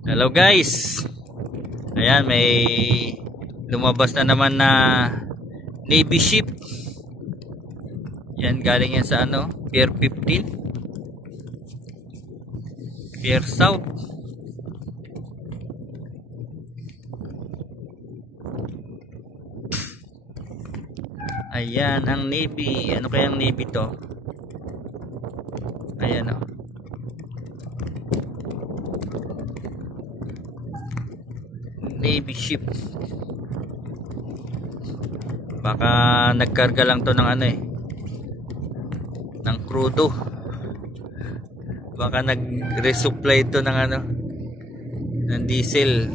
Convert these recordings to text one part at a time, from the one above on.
Hello guys. Ayan, may lumabas na naman na Navy ship. Yan, galing yan sa Pier 15, Pier South. Ayan ang Navy. Ano kayang Navy to? Ayan o. Navy ship. Baka nagkarga lang to ng ng crudo. Baka nag-resupply to ng ng diesel.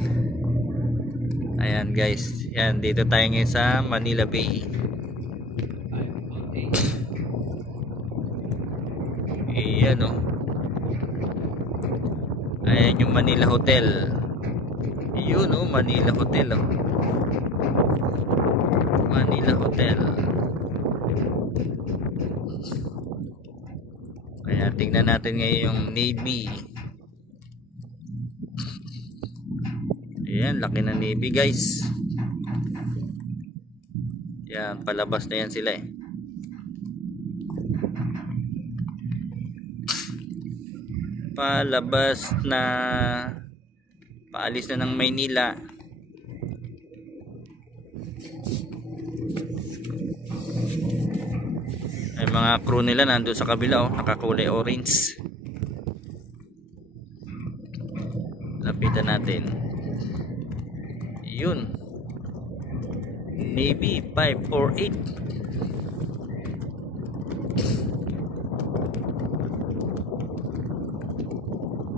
Ayan guys. Yan, dito tayo ngayon sa Manila Bay. Ayan o. Ayan yung Manila Hotel. Yun o, Manila Hotel o. Manila Hotel. Kaya tingnan natin ngayon yung Navy. Ayan, laki ng Navy guys. Yan, palabas na yan sila eh. Palabas na, paalis na ng Maynila. Ay, mga crew nila nandun sa kabila oh, nakakulay orange. Lapitan natin. Yun, Navy 548.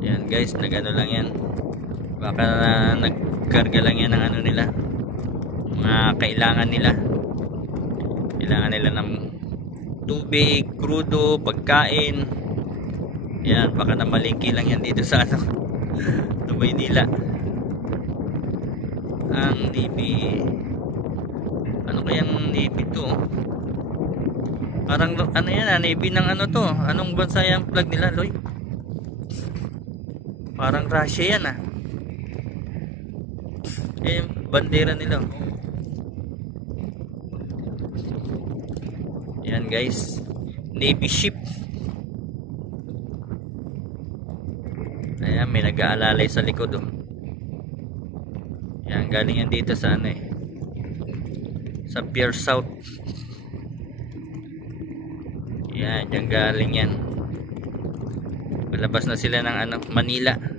Yan guys, nagano lang yan. Baka nagkarga lang yan ng nila, mga kailangan nila. Kailangan nila ng tubig, crudo, pagkain. Yan, baka namalingki lang yan dito sa Maynila. Ang Navy, ano kayang Navy to? Parang yan, Navy ng to. Anong bansa yung flag nila, Loy? Parang Russia yan eh, bandera nila. Yan guys, Navy ship. Ayan, may nag-aalalay sa likod oh. Yan, galing yan dito sa sa Pier South. Yan, yan galing yan. Palabas na sila ng Manila.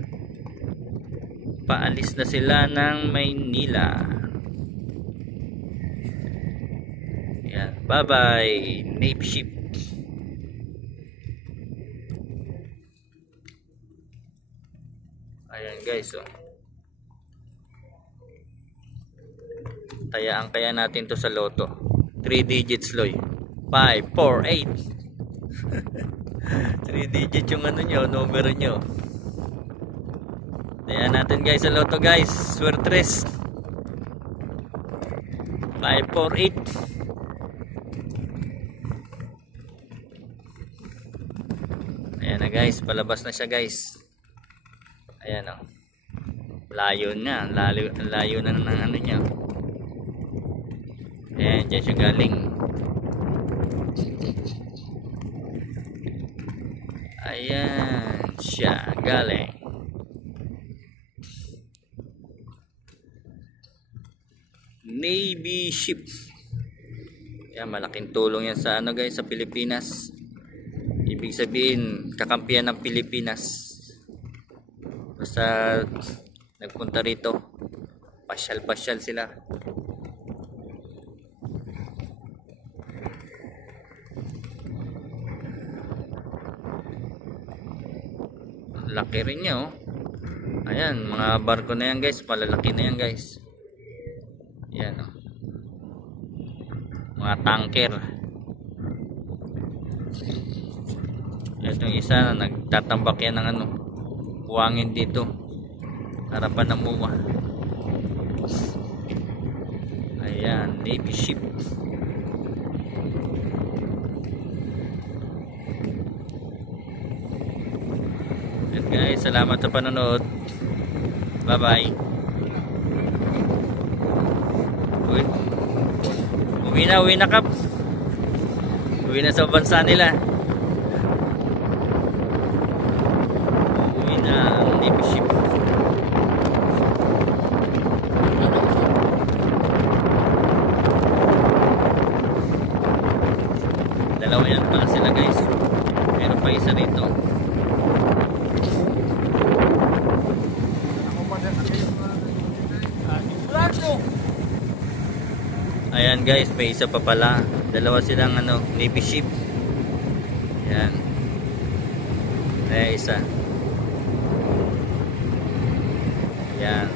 Paalis na sila ng Maynila. Yan, bye bye Navy ship. Ayan guys oh. Tayaan kaya natin to sa loto. 3 digits Loy. 5, 4, 8. 3 digit yung numero nyo. Tayaan natin guys sa loto guys. Swertres 5, 4, 8. Ayan na guys, palabas na siya guys. Ayan o. Layo na. Layo na ng niya. Ayan, dyan siya galing. Ayan siya galing. Navy ship. Yan, malaking tulong yan sa guys, sa Pilipinas. Ibig sabihin, kakampihan ng Pilipinas. Basta nagpunta rito, pasyal-pasyal sila. Laki rin niya oh. Ayan, mga barko na yan guys, malalaki na yan guys. Yan oh. Mga tanker. Itong isa nagtatambak yan ng buwangin dito, harapan ng MUA. Ayan, Navy ship. Yan guys, salamat sa panonood. Bye bye. Uwi na Kap. Uwi na sa bansa nila. Uwi na ang Navy ship. Dalawa yan pala sila guys. Meron pa isa rito. Ayan guys, may isa pa pala. Dalawa silang Navy ship. Ayan. Ayan isa. Ayan.